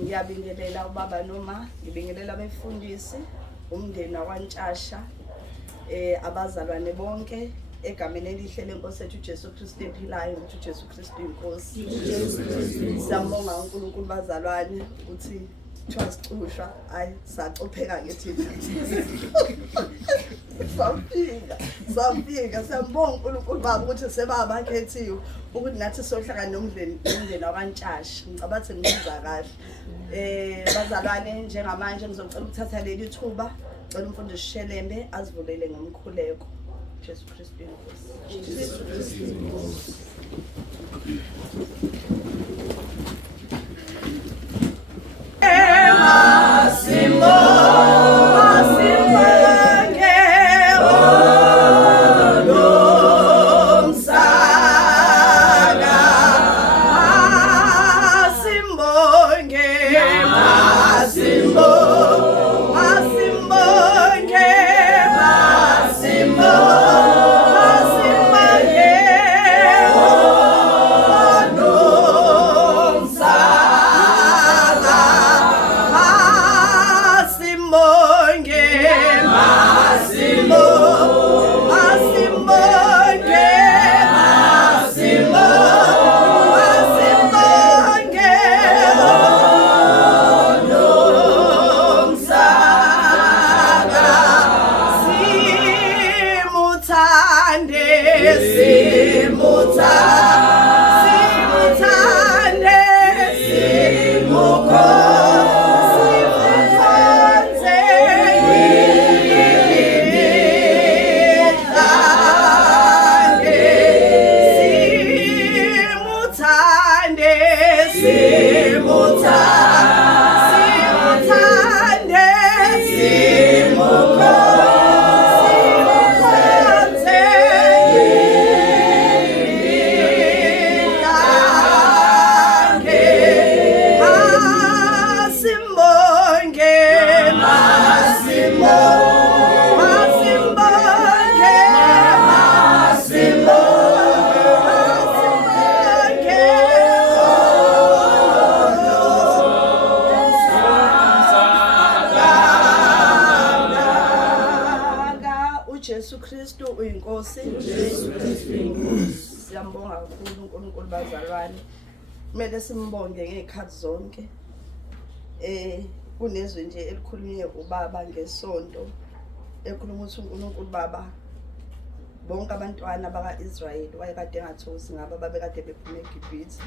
Ngiyabingelela ubaba noma ngibingelela abefundisi umndeni wakwaNtshasha abazalwane bonke egameni elihle lenkosi ethu Jesu Kristu ephilayo ukuthi uJesu Kristu inkosi. Siyambonga uNkulunkulu bazalwane ukuthi twasicushwa hayi sacopheka ke thina. Safika siyambonga uNkulunkulu baba ukuthi sebabakhethiwe ukuthi nathi sohlangana nomndeni wakwaNtshasha. Ngicabathi ngibiza kahle. Bazalwane njengamanje ngizocela ukuthatha leli thuba cela umfundisi Shelembe azivulele ngomkhuleko. Jesu Kristu inkosi. Jesu Kristu inkosi. Jesu Kristu uyinkosi. Jesu Kristu uyinkosi. Siyambonga kakhulu uNkulunkulu bazalwane. Kumele simbonge ngezikhathi zonke. Kunezwe nje elikhulunywe ubaba ngesonto. Ekhuluma ukuthi uNkulunkulu baba bonke abantwana bakaIsrayeli wayekade engathokozi ngabo babekade bephuma eGibhithe.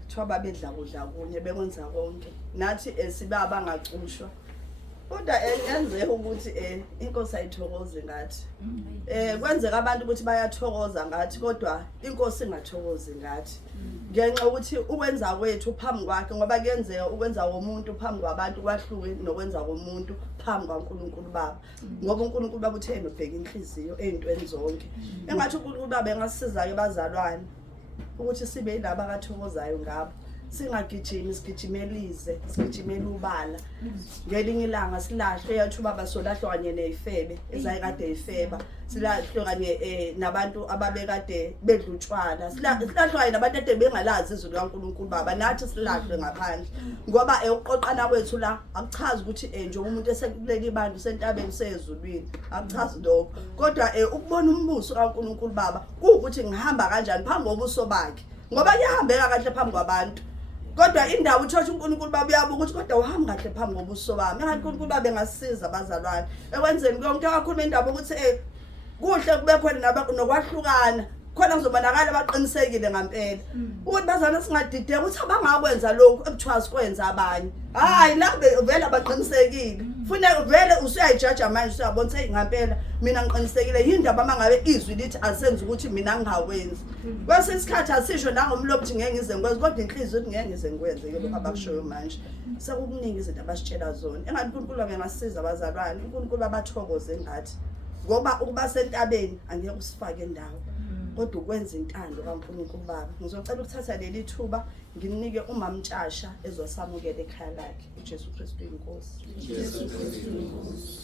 Kuthiwa babedla kudla kunye bekwenza konke. Nathi sibaba ngacushwa. Kodwa yenzeka ukuthi inkosi ayithokoze ngathi. Kwenzeka abantu ukuthi bayathokoza ngathi kodwa inkosi ingathokozi ngathi. Ngenxa ukuthi ukwenza kwethu phambi kwakhe ngoba kuyenzeka ukwenza womuntu phambi kwabantu kwahluke nokwenza komuntu phambi kwaNkulunkulu baba. Ngoba uNkulunkulu baba uthena ubheka inhliziyo ezintweni zonke. Engathi uNkulunkulu baba engasiza ke bazalwane ukuthi sibe yilabo akathokozayo ngabo. Singagijimi sigijimelize sigijimela ubala ngelinye ilanga silahle yathi ubaba solahlwa kanye nezifebe ezayikade ifeba silahlwe kanye nabantu ababekade bedlutshwana silahlwa kanye nabantu ade bengalazi izwi likaNkulunkulu baba nathi silahlwe ngaphandle ngoba uqoqana kwethu la akuchazi ukuthi nje umuntu esekuleli bantu sentabeni sezulwini akuchazi lokho kodwa ukubona umbuso kaNkulunkulu baba ukuthi ngihamba kanjani phambi kobuso bakhe ngoba kuyahambeka kahle phambi kwabantu kodwa indawo uthola uNkulunkulu babuyabuka ukuthi kodwa uhamba kahle phambi kobuso bami engathi uNkulunkulu babe ngasiza abazalwane ekwenzeni konke kakhulu indaba ukuthi kuhle kube khona nokwahlukana khona kuzobonakala abaqinisekile ngempela ukuthi bazana singadideka ukuthi abangakwenza lokho ekuthiwa sikwenza abanye hayi la vele abaqinisekile kufanele vele usuyayijaja manje usuyabona ukuthi ngempela mina ngiqinisekile yindaba mangabe izwi lithi asenze ukuthi mina ngingakwenzi kwase isikhathi asisho nangomlomo ukuthi ngeke ngize ngikwenze kodwa inhliziyo ukuthi ngeke ngize ngikwenze lokho abakushoyo manje sekukuningi izinto abasitshela zona engathi uNkulunkulu angasiza abazalwane uNkulunkulu abathokoze ngathi ngoba ukuba sentabeni angeke usifake endawo kodwa ukwenza intando kaNkulunkulu baba ngizocela ukuthatha leli thuba nginike umamtshasha ezosamukela ekhaya lakhe uJesu Kristu inkosi Jesu Kristu inkosi.